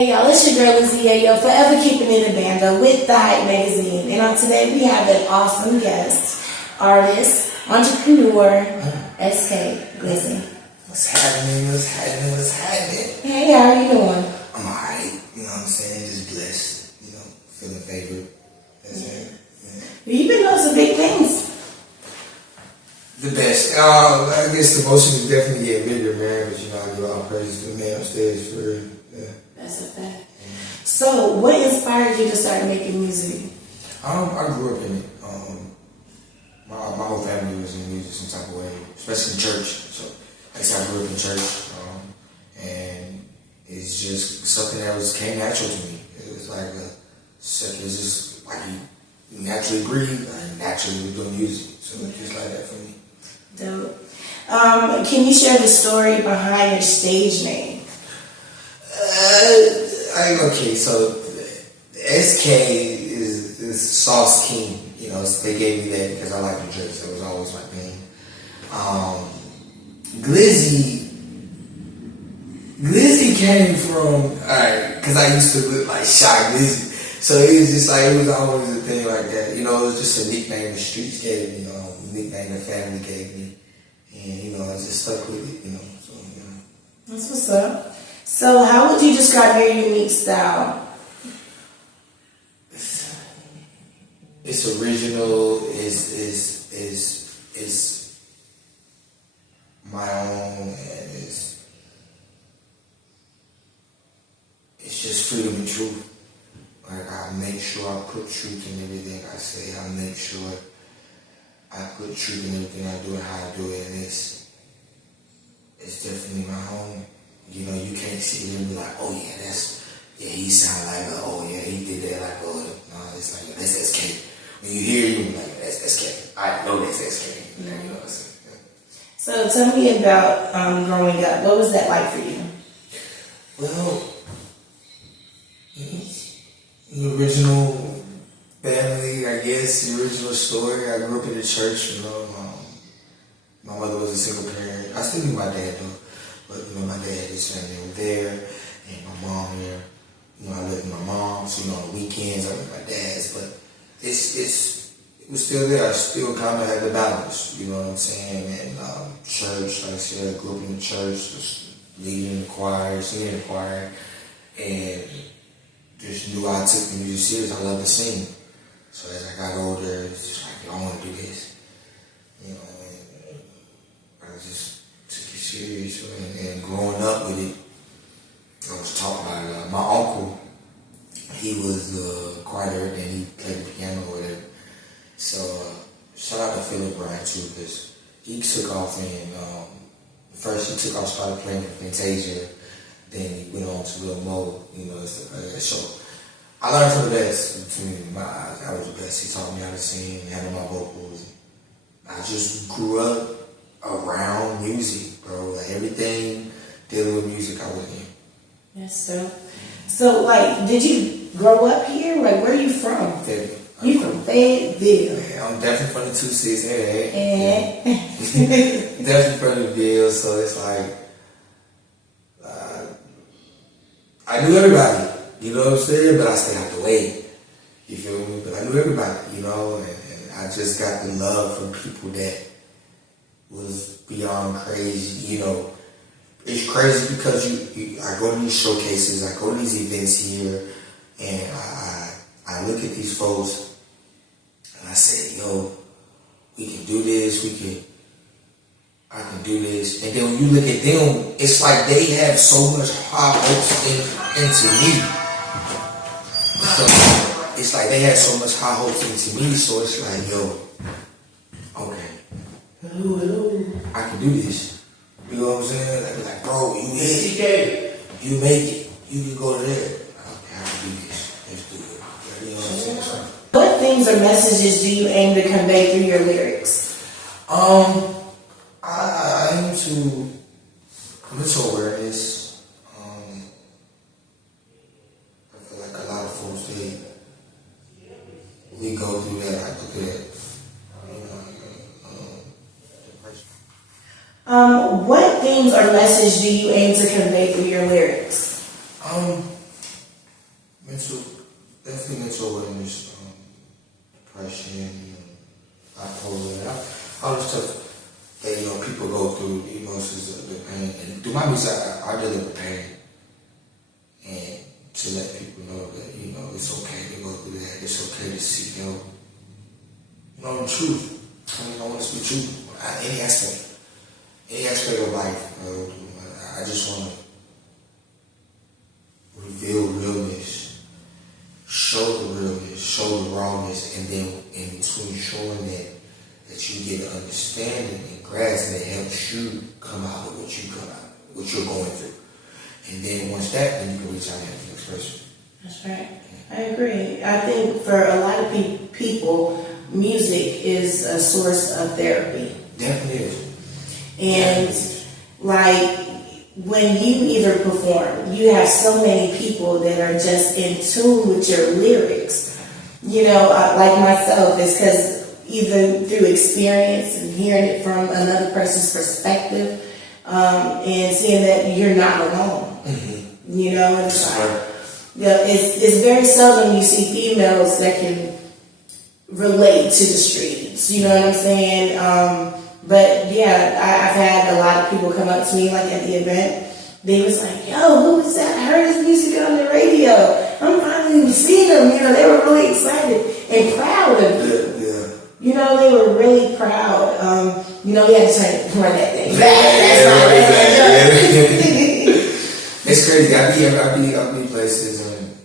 Hey y'all, it's your girl Lizzie Yayo, forever keeping it a bando with the Hype Magazine. And on today we have an awesome guest, artist, entrepreneur, SKGLIZZI. What's happening? What's happening? Hey, how are you doing? I'm alright, you know what I'm saying? Just blessed, feeling favored. That's it. Yeah. You've been doing some big things. The best. I guess the motion is definitely getting bigger, man, but I give all praise to the man upstairs for real. Yeah. That's a fact. So, what inspired you to start making music? I grew up in it. My whole family was in music some type of way, especially in church. So, like I said, I grew up in church, and it's just something that came natural to me. It was like it's just like you naturally breathe and naturally was doing music. So it's just like that for me. Dope. Can you share the story behind your stage name? Okay, so SK is Sauce King. They gave me that because I like the dress. That was always my thing. Glizzy came from, because I used to look like Shy Glizzy. So it was just like, it was always a thing like that. It was just a nickname the streets gave me, a nickname the family gave me. And, I just stuck with it, so, That's what's up. So how would you describe your unique style? It's original, is my own, and it's just freedom and truth. Like, I make sure I put truth in everything I say. I make sure I put truth in everything I do and how I do it, and it's definitely my home. You can't sit here and be like, oh yeah, he sound like, oh yeah, he did that, like, oh, no, it's like, that's SK. When you hear it, you be like, that's SK. I know that's SK. You know what I'm saying? So tell me about growing up. What was that like for you? Well, the original family, I guess, the original story. I grew up in the church, my mother was a single parent. I still knew my dad though. But, my dad, his family were there, and my mom here. I lived with my mom, so, on the weekends, I lived with my dad's, but it was still there. I still kind of had the balance, you know what I'm saying? And church, like I said, I grew up in the church, just leading in the choir, singing in the choir, and just knew I took the music serious. I love to sing. So as I got older, it's just like, I want to do this, and I just serious, and growing up with it, I was taught by my uncle. He was the choir director and he played the piano or whatever. So shout out to Philip Bryan too, because he took off and first he took off, started playing for Fantasia, then he went on to Lil Mo, stuff like that. So I learned from the best. In my eyes, I was the best. He taught me how to sing, handle my vocals. I just grew up around music, bro. Like everything dealing with music, I was in. Yes, sir. So, like, did you grow up here? Like, where are you from? Fayetteville. You from Fayetteville? Yeah, I'm definitely from the 2-6 area. And definitely from the Ville, so it's like I knew everybody. You know what I'm saying? But I stayed out the way. You feel me? But I knew everybody. And I just got the love from people that was beyond crazy. It's crazy because I go to these showcases, I go to these events here, and I look at these folks and I say, yo, we can do this, I can do this. And then when you look at them, it's like they have so much high hopes into me. So it's like they had so much high hopes into me, so it's like, yo, okay. Hello. I can do this. You know what I'm saying? Like bro, you hit it. You make it. You can go there. Okay, I can do this. Let's do it. You know what I'm saying? So, what things or messages do you aim to convey through your lyrics? I aim to mental awareness. I feel like a lot of folks we go through that. I go through that. What themes or message do you aim to convey through your lyrics? definitely mental awareness, depression, bipolar, all the stuff that, people go through, the emotions of the pain. And through my music, I deal with pain. And to let people know that, it's okay to go through that. It's okay to seek help. The truth. I want to speak truth. Any aspect of life. I just want to reveal realness, show the realness, show the rawness, and then in between showing that you get an understanding and grasp that helps you come out of what you're going through. And then once that, then you can reach out and have an expression. That's right. I agree. I think for a lot of people, music is a source of therapy. Definitely is. And like when you either perform, you have so many people that are just in tune with your lyrics. Like myself, it's because either through experience and hearing it from another person's perspective, and seeing that you're not alone. Mm-hmm. It's like, it's very seldom you see females that can relate to the streets. You know what I'm saying? But yeah, I've had a lot of people come up to me like at the event. They was like, "Yo, who is that? I heard his music on the radio. I'm finally seeing them." They were really excited and proud of you. Yeah. They were really proud. We had to run that thing. It's crazy. I be places in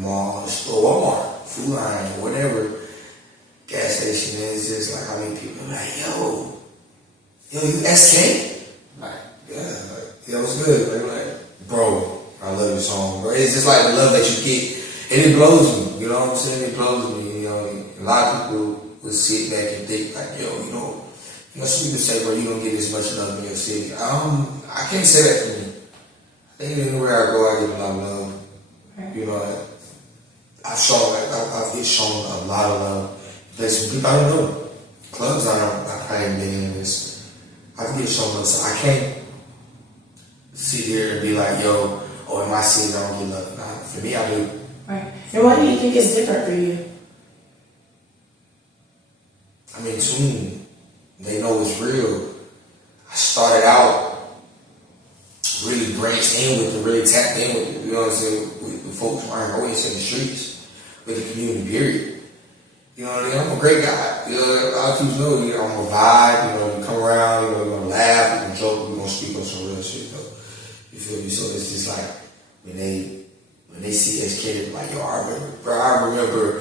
malls or Walmart, Food Line, whatever gas station is. Just like how many people are like, yo, you SK? Like, yeah, what's good? Like, bro, I love your song, bro. It's just like the love that you get, and it blows me. You know what I'm saying? It blows me. A lot of people would sit back and think like, yo, some people say, bro, you don't get as much love in your city. I can't say that for me. I think anywhere I go, I get a lot of love. Right. I've get shown a lot of love. There's some people I don't know. Clubs I probably been in this. I get shown love, so I can't sit here and be like, yo, in my city I don't get love. Nah, for me, I do. Right. And why do you think it's different for you? I'm in tune. They know it's real. I started out really branched in with it, really tapped in with it, you know what I'm saying, with folks who aren't always in the streets, with the community, period. You know what I mean? I'm a great guy. A lot of people know, I'm a vibe, you come around, we're gonna laugh, we're gonna joke, we're gonna speak on some real shit, though. You feel me? So it's just like, when they see SK, they're like, yo, I remember,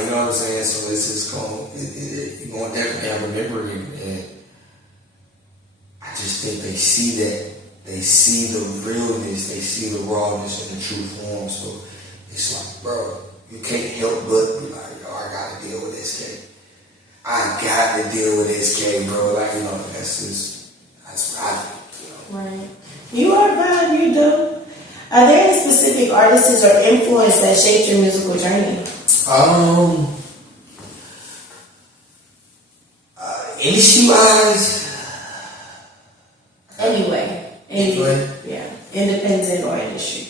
you know what I'm saying? So it's just you're going to definitely have a memory, and I just think they see that. They see the realness, they see the rawness in the true form. So it's like, bro, you can't help but be like, yo, I gotta deal with SK. I got to deal with SK, bro. Like, that's what I think, Right. You are fine, you do. Are there any specific artists or influence that shaped your musical journey? Industry-wise? Anyway. Yeah. Independent or industry.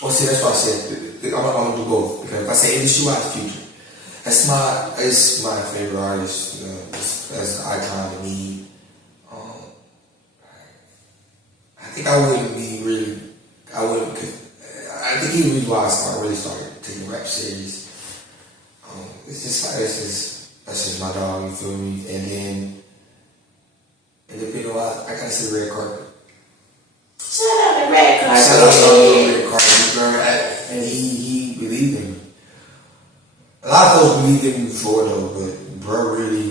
Well, see, that's why I said I'm gonna do both. Because if I say industry-wise, Future. It's my favorite artist. As an icon to me. I think I think he was the reason why I really started taking rap serious. That's just my dog, you feel me? And then, I gotta say Red Carpet. Shout out to Red Carpet. Shout out to Red Carpet, and he believed in me. A lot of folks believed in me before though, but bro really,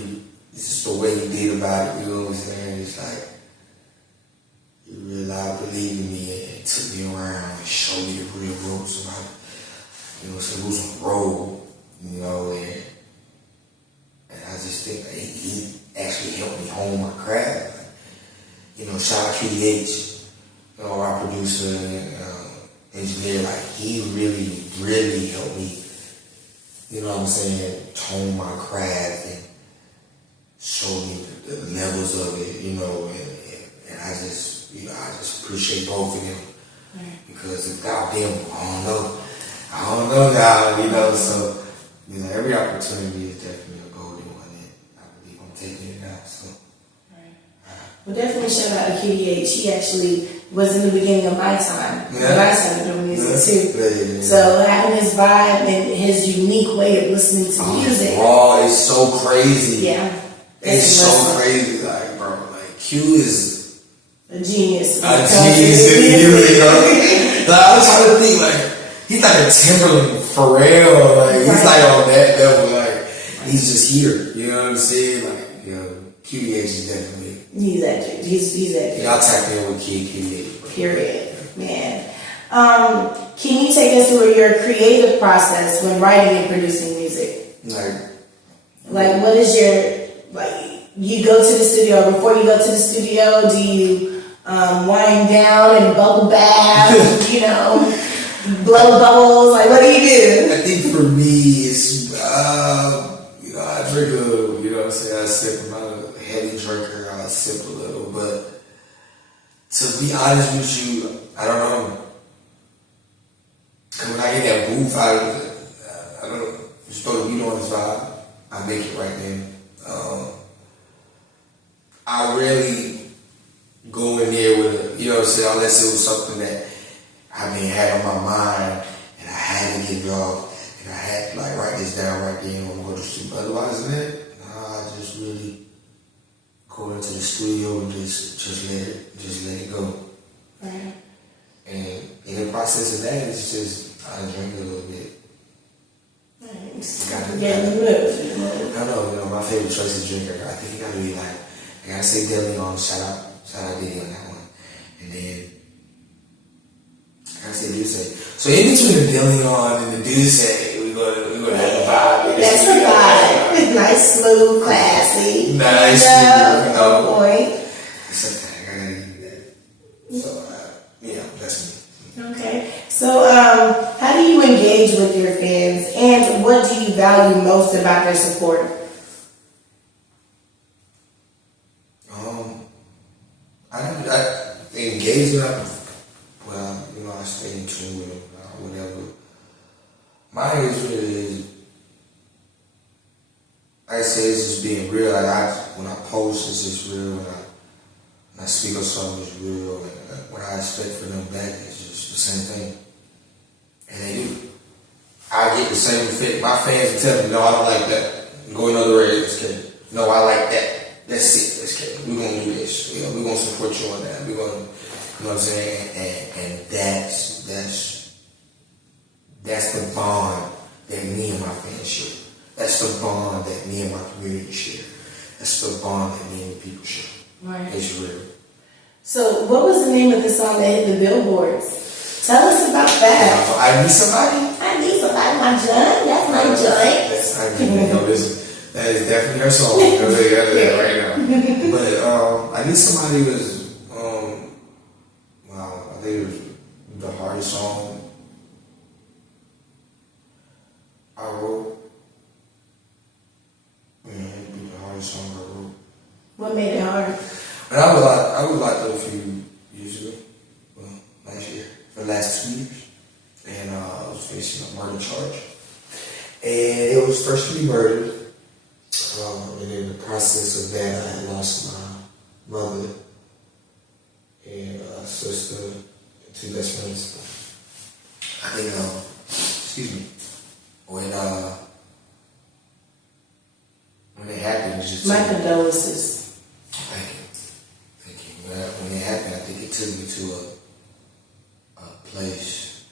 it's just the way he did about it, you know what I'm saying? It's like, he really believed in me and took me around and showed me the real ropes about, so who's on the road, and I just think that he actually helped me hone my craft. Shout out KDH, our producer and engineer, like he really, really helped me, tone my craft and show me the levels of it, and I just appreciate both of them Because without them, I don't know now, you know. So, you know, every opportunity is definitely a golden one, and I believe I'm taking it now. So, well, definitely shout out to Kitty H. He actually was in the beginning of my time when I started doing music too. Yeah. So having his vibe and his unique way of listening to music. Raw is so crazy. Yeah. It's so crazy, like, bro. Like, Q is a genius. A genius in music, Like, I was trying to think, like, he's like a Timberland, Pharrell, like, he's like on that level, like, he's just here, you know what I'm saying? Like, you know, QDH is definitely. He's that dude. He's that dude. Y'all tap in with QDH. Period. Man. Can you take us through your creative process when writing and producing music? Like, what is your, like, you go to the studio, before you go to the studio, do you wind down and bubble bath, you know, blow bubbles, like, what do you do? I think for me, it's, you know, I drink a little, you know what I'm saying, I sip, I'm not a heavy drinker, I sip a little, but to be honest with you, I don't know. Cause when I get that booth, I don't know, you're supposed to be on this vibe, I make it right then. I really go in there with, you know what I'm saying, unless it was something that had on my mind, and I had to get it off, and I had to like write this down right there and go to sleep. Otherwise, man, I just really go into the studio and just let it go. Right. And in the process of that, it's just I drink a little bit. Nice. Get in the mood. I know, my favorite choice is drinker. I think you gotta be like, I gotta say Deli on, shout out Diddy on that one. And then I gotta say Duce. So in between the Deli on and the Duce, we're gonna have a vibe. That's a vibe. Nice, smooth, classy. Nice, smooth, point. It's a thing, I gotta do that. So yeah, that's me. Okay. So how do you engage with your fans, and what do you value most about their support? I engage with them. Well, you know, I stay in tune with them, whatever. My engagement is, like I say, it's just being real. Like when I post, it's just real. When I speak of something, it's real. And what I expect from them back is just the same thing. And they do. I get the same effect. My fans will tell me, no, I don't like that. Go another radio, let's get it. No, I like that. That's it, let's get it. We're going to do this. You know, we're going to support you on that. We're going to, you know what I'm saying? And that's the bond that me and my fans share. That's the bond that me and my community share. That's the bond that me and the people share. Right. It's real. So what was the name of the song that hit the billboards? Tell us about that. I Need Somebody? I Need Somebody, my joint. That's my joint. That is definitely her song. Right now. But I Need Somebody was, I think it was the hardest song I wrote. The hardest song I wrote. What made it hard? But I was locked up a few years ago. Well, last year. For the last 2 years. And I was facing a murder charge. And it was firstly murdered. And in the process of that, I had lost my mother and sister and 2 best friends. I think, when it happened, it just my condolences. Thank you. When it happened, I think it took me to a place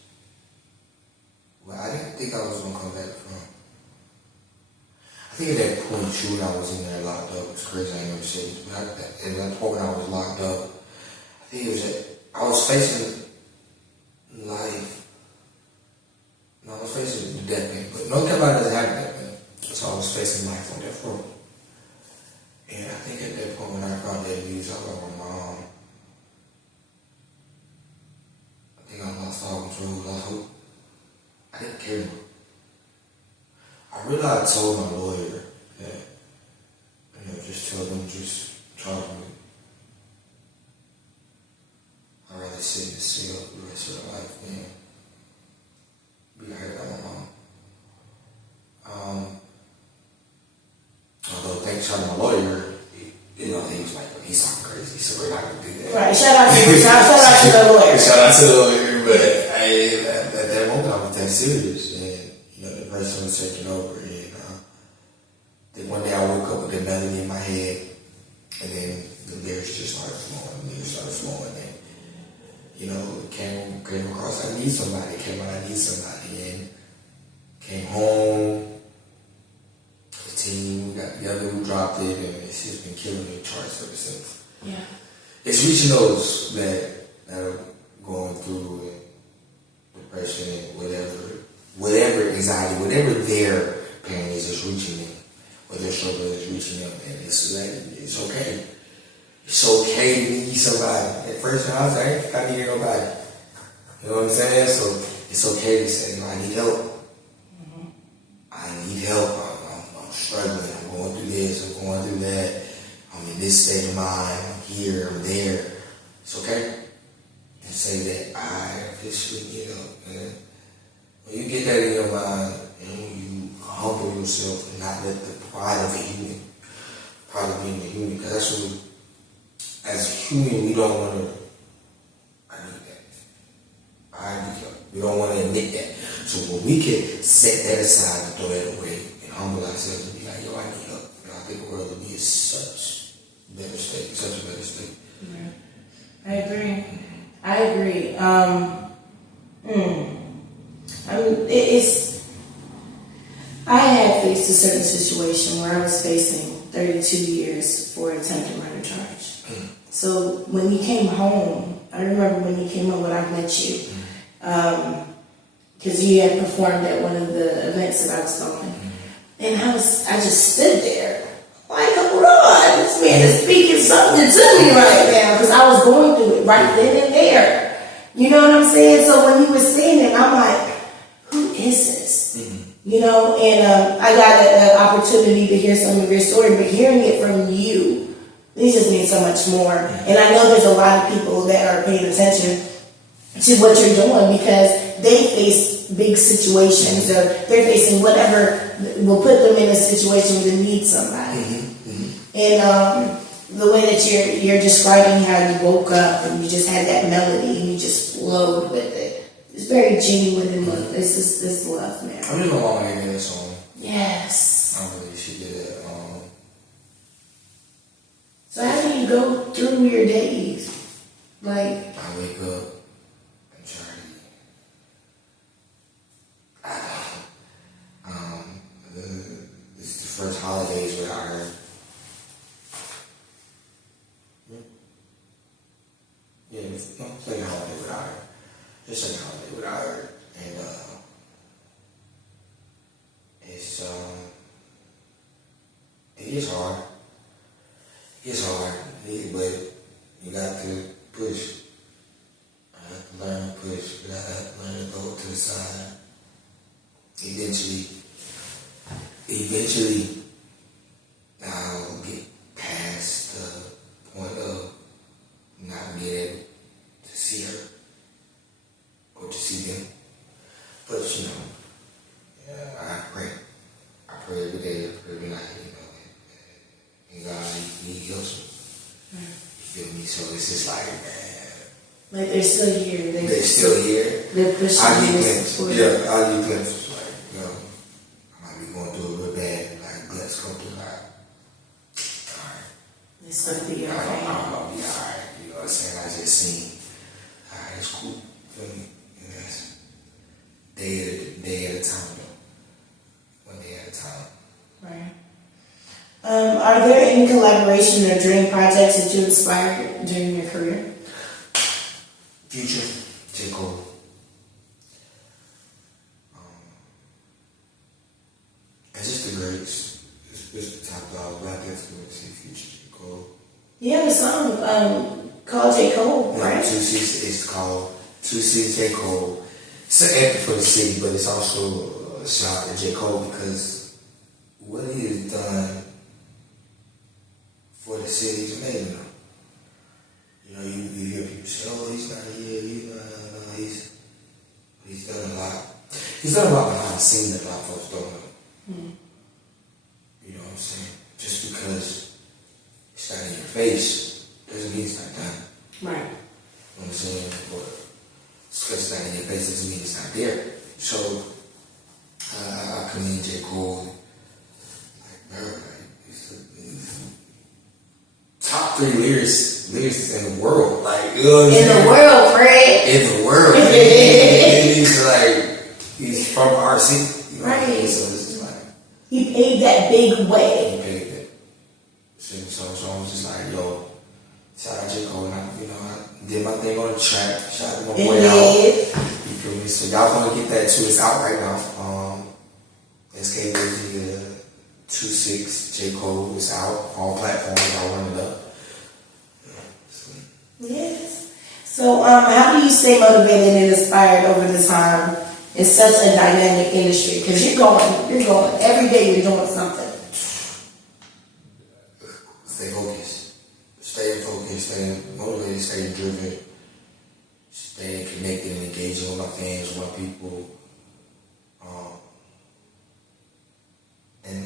where I didn't think I was gonna come back from. I think at that point, too, I was in there locked up. It's crazy, I ain't never said this, but at that point when I was locked up, I think it was I was facing life. No, I was facing the death penalty, but North Carolina doesn't have death penalty. So I was facing life on death row. And I think at that point when I found that news, I was like, my mom. I think I lost all control, lost hope. I didn't care anymore. I realized I told my lawyer that, just tell them, just charge me. I'd rather sit in the myself the rest of their life and be hurt by my mom. Although thanks to my lawyer, he was like, he's something crazy, so we're not gonna do that. Right. Shout out to the lawyer. Shout out to the lawyer, but at that moment I was that serious, and the person was taking over, and then one day I woke up with that melody in my head, and then the lyrics just started flowing, and came across I need somebody, came out I need somebody, and came home. The team, we got together, we dropped it, and it's just been killing the charts ever since. Yeah. It's reaching those that are going through depression and whatever anxiety, whatever their pain is, it's reaching them. What their struggle is reaching them, and it's okay. It's okay to need somebody. At first, I was like, I needed nobody. You know what I'm saying? So it's okay to say, I need help. Mm-hmm. I need help. I'm struggling. I'm going through this. I'm going through that. I'm in this state of mind. I'm here. I'm there. It's okay. And say that I officially need help. And when you get that in your mind, and when you humble yourself and not let the pride of being a human, because that's what as a human we don't want to. We don't want to admit that. So when we can set that aside and throw that away and humble ourselves and be like, yo, I need help, I think the world will be in such a better state. Yeah. I agree. I had faced a certain situation where I was facing 32 years for attempted murder charge. So when you came home, I remember when you came home when I met you, because you had performed at one of the events that I was going, and I just stood there like, hold on, this man is speaking something to me right now, because I was going through it right then and there. You know what I'm saying? So when you were saying it, I'm like, who is this? And I got an opportunity to hear some of your story, but hearing it from you, it just means so much more. And I know there's a lot of people that are paying attention to what you're doing because they face big situations or they're facing whatever will put them in a situation where they need somebody. And the way that you're describing how you woke up and you just had that melody and you just flowed with it, it's very genuine and love. It's love, man. I really know my mama gave me that song. Yes. I believe she did it. So how do you go through your days? Like, I wake up and try to. This is the first holidays without her. Yeah, it's like a holiday without her. Just like a holiday without her, and it is hard. It's hard, but you got to push. I have to learn to push, but I have to learn to go to the side. Eventually, I'll get past the point of not being able to see her or to see them. But I pray. I pray every day. I pray every night. And God, He helps me. You feel me? So it's just like, man. Like they're still here. They're still here. They're pushing. I get glimpses. Yeah, I get glimpses. Like, I might be going through it real bad. Like, glimpses come through. Like, alright. It's going to be okay. I'm going to be alright. You know what I'm saying? I just seen. Alright, it's cool. Feel me? Yes. Day at a time, though. One day at a time. Right. Are there any collaboration or dream projects that you inspired during your career? Future, J. Cole. It's just the greats. It's the top dog. Black influence. Future, J. Cole. You have a song called J. Cole, right? Yeah, it's called 2 C's J. Cole. It's an anthem for the city, but it's also a shout to J. Cole because what he has done for the city is amazing. You hear people say, oh, he's not here, he's not He's not about behind the scenes that a lot of folks don't know. You know what I'm saying? Just because it's not in your face doesn't mean it's not done. Right. You know what I'm saying? But just because it's not in your face doesn't mean it's not there. So I commend J. Cole. Like, bro, like, he's the top 3 lyricists in the world. Like, you know what I'm saying? In the world, Fred. In the world. And he's like, he's from RC. You know what I mean? Right. So it's just like, He paved that big way. he paid it. So I was just like, yo, shout out J. Cole. And I did my thing on the track. Shout out to my boy out. You feel me? So y'all want to get that too. It's out right now. SKGLIZZI 26 J. Cole is out. All platforms. Y'all run it up. Yes. So, how do you stay motivated and inspired over the time in such a dynamic industry? Because you're going every day. You're doing something. Stay focused. Stay motivated. Stay driven. Stay connected and engaging with my fans, with my people. And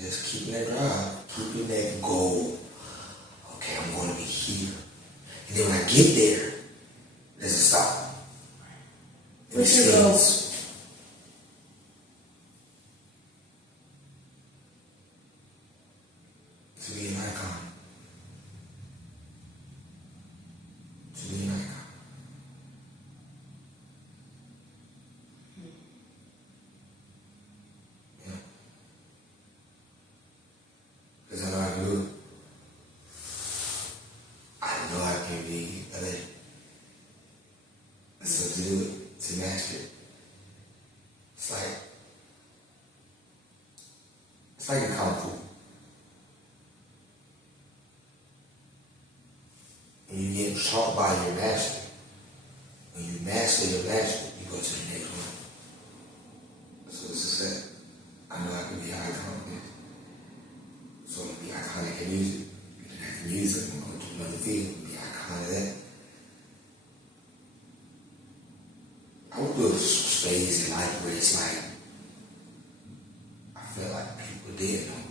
just keeping that drive, keeping that goal. Okay, I'm going to be here. And then when I get there, there's a stop. What's your goal? To be an icon. To be an icon. Yeah. Because I know I can do it. I know I can be a legend. So to do it, to master it, it's like a kung fu. And you get taught by your master. When you master your master, you go to the next one. So it's just that I know I can be iconic. So I'm gonna be iconic in music. And I can use it. I'm gonna do another field and be iconic at that. I would build a space in life where it's like I feel like people did know me.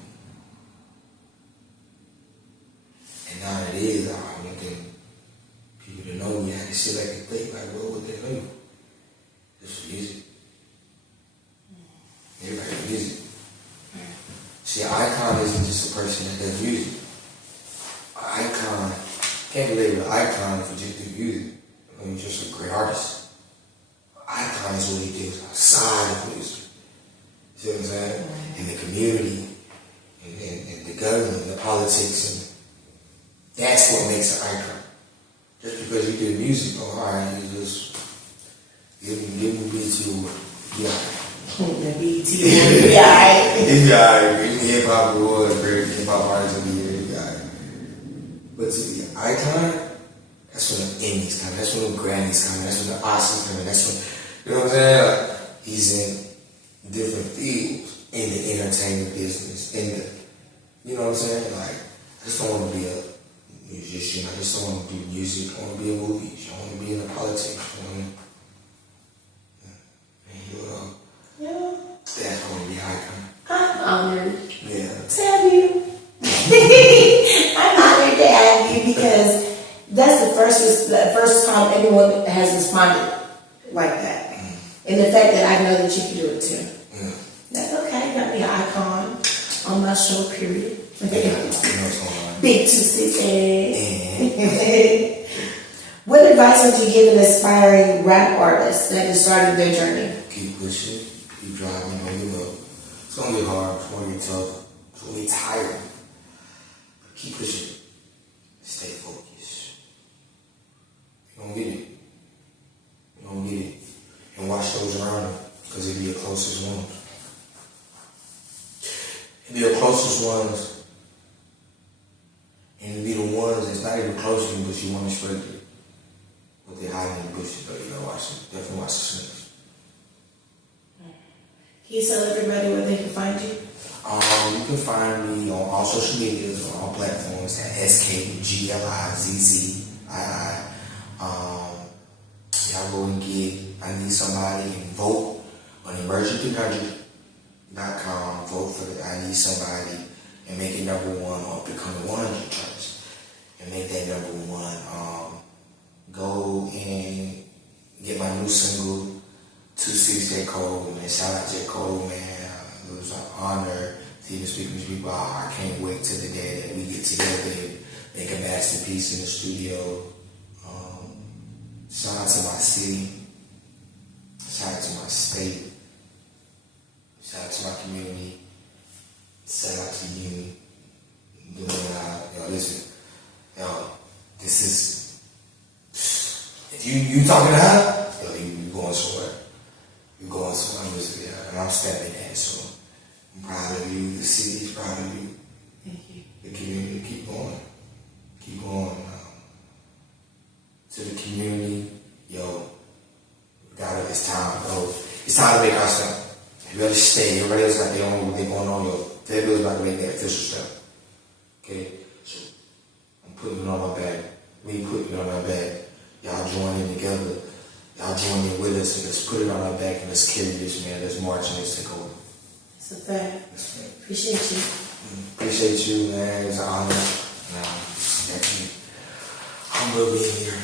And now it is, I want them people to know me. I can sit back and think like, what would they know? Just music. Everybody does music. See, an icon isn't just a person that does music. An icon, can't be labeled an icon if you just do music. I mean, you're just a great artist. Icon is what he does outside of music. See what I'm saying? In the community, and the government, and the politics, and that's what makes an icon. Just because you do music, oh, alright, you just give me BT award. Yeah. The BT will be alright. It's alright. Great hip hop award, great hip hop artist of the year, it's alright. But to be an icon, that's when the Emmys come, that's when the Grammys come, that's when the Oscars come, that's when, you know what I'm saying? Like, he's in different fields in the entertainment business, in the, you know what I'm saying? Like, I just don't want to be a musician, I just don't want to do music, I want to be in movies, I want to be in the politics, you know what I mean? Yeah. That's going to be an icon. I'm honored Yeah. to have you. I'm honored to have you because that's the first time anyone has responded like that. And the fact that I know that you can do it too. That's okay. Got me an icon on my show, period. Big 268. What advice would you give an aspiring rap artist that just started their journey? Keep pushing, keep driving, it's gonna get hard, it's gonna get tough, it's gonna get tired. But keep pushing, stay focused. You're gonna get it. You're gonna get it. And watch those around you, because it'll be your closest ones. It'll be your closest ones, and it'll be the ones that's not even close to you, but you want to spread it. But they're hiding in the bushes, but you gotta watch them. Definitely watch the snakes. Can you tell everybody where they can find you? You can find me on all social medias, on all platforms at SKGLIZZI. Yeah, y'all go and get I Need Somebody and vote on Emerging300.com. Vote for the I Need Somebody and make it number one or become 100 charts and make that number one. Go and get my new single, 26 J. Cole, man. Shout out J. Cole, man. It was an honor to even speak with you people. I can't wait till the day that we get together and make a masterpiece in the studio. Shout out to my city. Shout out to my state. Shout out to my community. Shout out to you. Yo, listen. Yo, this is... If you talking to her, yo, you going somewhere. You going somewhere. And I'm stepping in, so I'm proud of you. The city's proud of you. Thank you. The community, keep going. Keep going. To the community, yo, it's time, bro. It's time to make our step. You better stay. Everybody else like they don't know what they're going on, yo. Their bill's about to make that official step. Okay? So, I'm putting it on my back. We putting it on our back. Y'all join in together. Y'all join in with us and let's put it on our back and let's carry this, man. Let's march and let's take over. It's a fact. Appreciate you. Appreciate you, man. It's an honor. I'm gonna be here.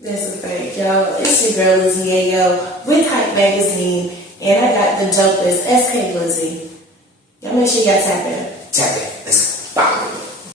That's a fact, y'all. It's your girl Lizzie Yayo with Hype Magazine, and I got the dopest SKGLIZZI. Y'all make sure y'all tap in. Tap in. Let's go. Bye.